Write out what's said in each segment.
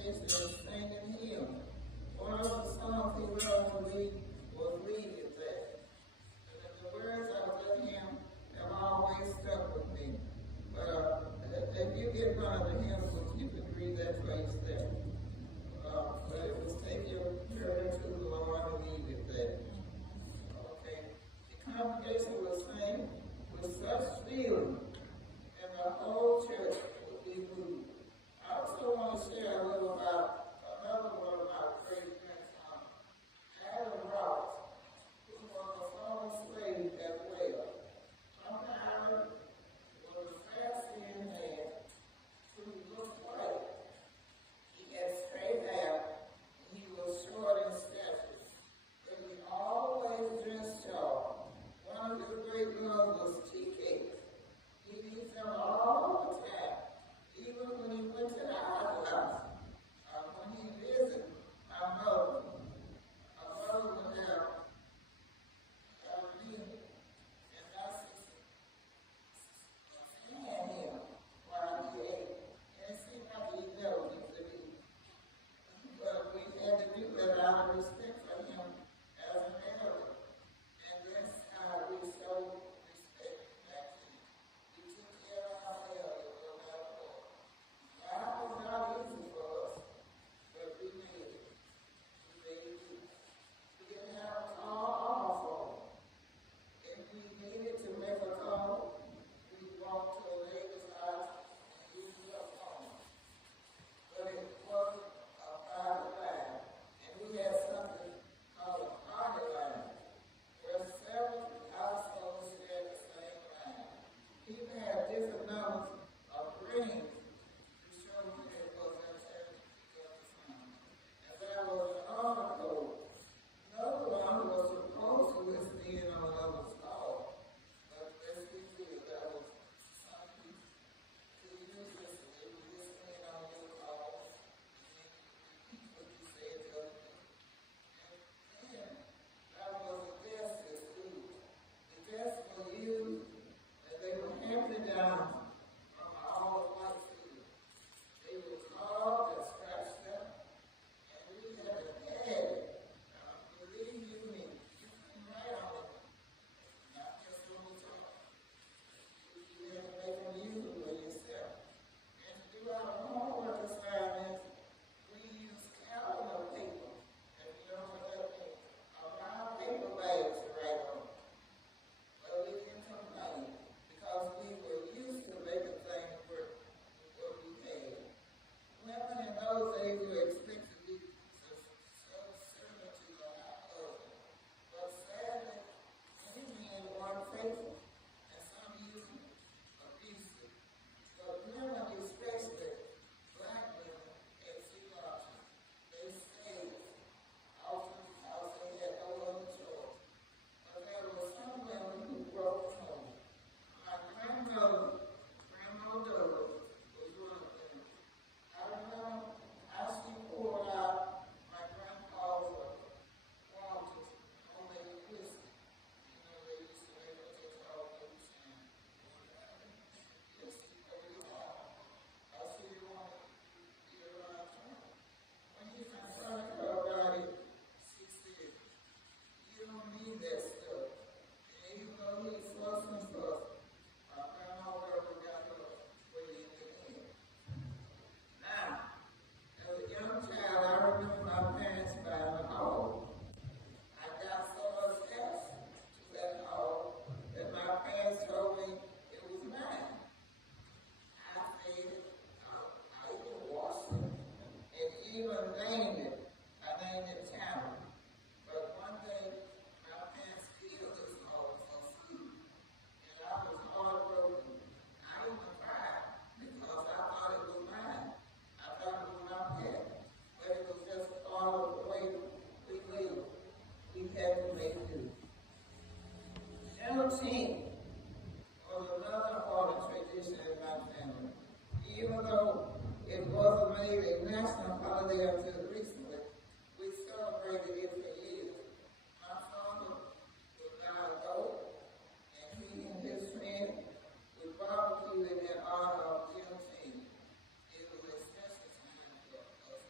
congregation and singing hymns. One of the songs he loved to lead was "Lead It There." And the words of that hymn have always stuck with me. But if you get one of the hymns, you can read that place there. But it was take your prayer to the Lord and leave it there. Okay. The congregation was singing with such feeling, and the whole church would be moved. I also want to share a little about another one of my great grandsons, Adam Ross, who was a former slave as well. Uncle Adam was a fast-seeing man who looked white. He had straight hair, and he was short in stature, but he always dressed sharp. One of his great loves was tea cakes. He eats them all the time, even when he went to the house. When he visited my mother, would have me and my sister stand him while he ate. And it seemed like he never used to eat. But we had to do that out of respect for him as an elder. And that's how we showed respect back then. We took care of our elder no matter what. Life was not easy for us, but we made it. We made it. We didn't have a car or a phone. If we needed to make a call, we walked to a neighbor's house and used a phone. But it wasn't a private line. And we had something called a party line, where several households shared the same line. People had different numbers of rings to show when it was their turn to pick up the phone. And there was an honor code. No one was supposed to listen in on another's call, but as we did, that was something to use this. They would listen in on your call, and then repeat what you said to other people. And then, that was a desk at school. The desks were used, and they were handed down from all the white students. They were carved and scratched up, and we had a pad. Believe you me, you can write on it, not just when we talk. You have to make them use it for yourself. And to do our homework assignments, we use calendar paper, and you know what that means, around paper bags to write on. But we didn't complain, because we were used to making things work with what we had. Women in those days were expected to be servant to the husband. But sadly, many men weren't faithful, and some used abusive. But women, especially black women, had two options. They stayed, often because they had no other choice. But there were some women who broke home. My grandmother, Grandma Doris, was one of them. I remember how she poured out my grandpa's waters, homemade whiskey. You know, they used to make what they call moonshine. Whiskey over the wall. I see you want to be around town. When he confronted her about it, she said, "You don't need that stuff." And even though he fussed and fussed, my grandma never got her way in the end. Now, as a young child, I remember my parents buying a hog. I got so attached to that hog that my parents told me it was mine. I fed it, I even washed it, and even named it. I named it Tamara. But one day, my parents killed this hog for food, and I was heartbroken. I even cried because I thought it was mine. I thought it was my pet, but it was just part of the way we lived. We had to make do. Juneteenth was another important tradition in my family. Even though it wasn't made a national holiday until recently, we celebrated it for years. My father would buy a goat, and he and his friend would barbecue in honor of Juneteenth. It was a special time for us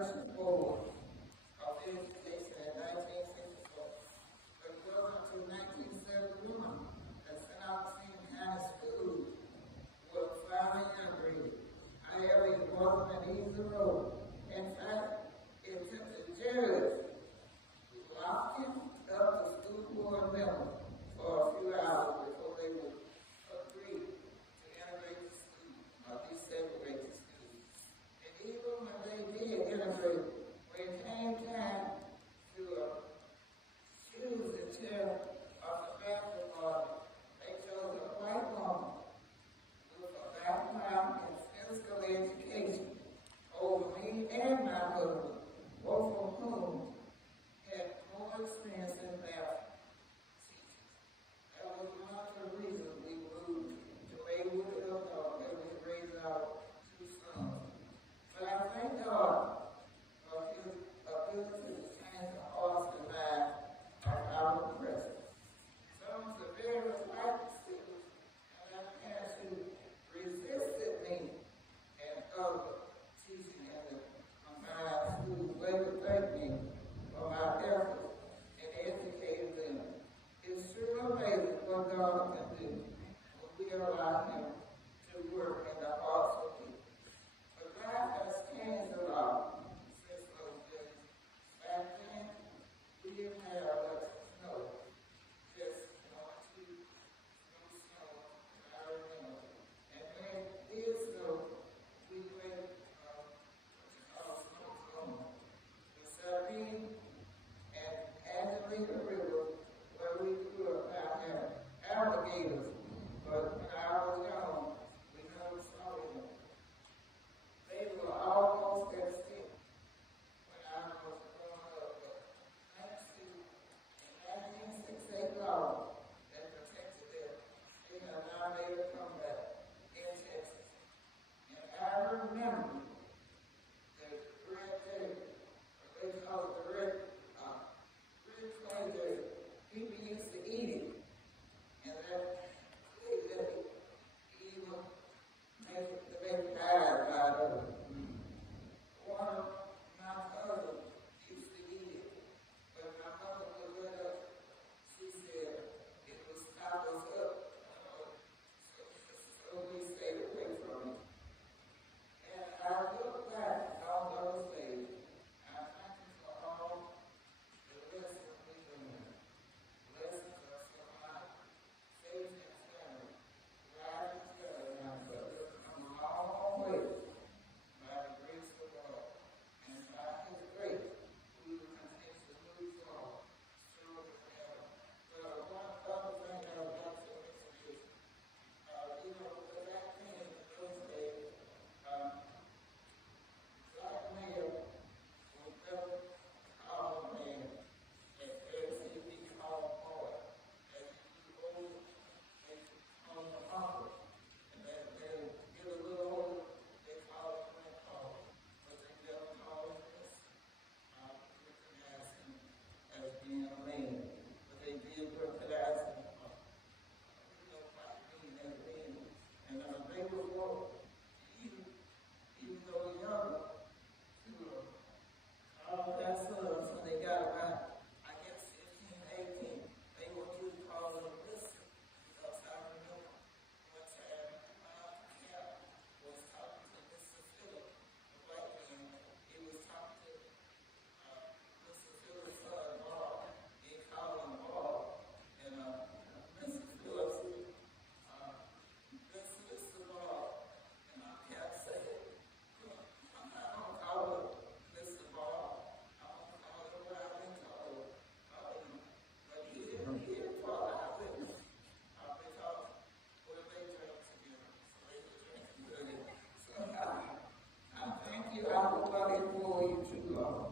Commercial Board of Education in 1964. But it wasn't until 1971 that St. Augustine County Schools was finally integrated. However, it wasn't an easy road. In fact, it took the judge locking up the school board members for a few hours before they would agree to integrate the school or desegregate the school. And even when they did integrate, when it came time to choose the chair of the family board, they chose a white woman with a background in physical education over me and my husband, both of whom had more experience in math teachers. That was one of the reasons we moved to Maywood, Illinois, and we raised our two sons. But I thank God for his ability to change the hearts and minds of our oppressors. Some of the very white students and our parents who resisted me and other teaching in the combined schools later thanked me for my efforts in educating them. It's sure amazing what God can do when we allow Him to work in the hearts of people. But God has changed a lot since those days. Back then, we didn't have much snow, just 1 2 no snow, and I remember. And when it did snow, we went what you call snow cone. The Sabine and Angelina River, where we grew up, now had alligators. But when I was young, we never saw them. They were almost extinct when I was growing up. But thanks to the 1968 law that protected them, they have now made a comeback in Texas. And I remember the red dirt, or they call it the red clay dirt. People used to eat it. And that clay dirt, even make pies out of it. One of my cousins used to eat it. But my mother would let us, she said it would stop us up. So we stayed away from it. And I look back on those days, and I thank you for all the lessons we learned. Lessons of survival, faith and family, riding together now, but we've come a long way by the grace of God. And by His grace, we will continue to move forward, stronger together. But one other thing I would like to mention is, back then, in those days, black male was never called a man as he be called boy. As he grew older, they called him uncle. And as they get a little older, they call him grandfather. But they never call him this. Recognize him as being a man. But they did recognize him by being as a man. And they were more, even though younger, to all their sons when they got about, I guess, 15, 18, they were just calling them listen. Because I remember one time my camp was talking to Mr. Philip, the white man. He was talking to Mr. Philip's son, Bob. He called him Bob. And Mr. Philip said, Mr. Bob. And I kept saying, I'm not going to call him Mr. Bob. I'm going to call him what I've been calling him. But he didn't fall out with me. Because when they drank together, so they were drinking with it. So I thank you. I hope I didn't bore you too long.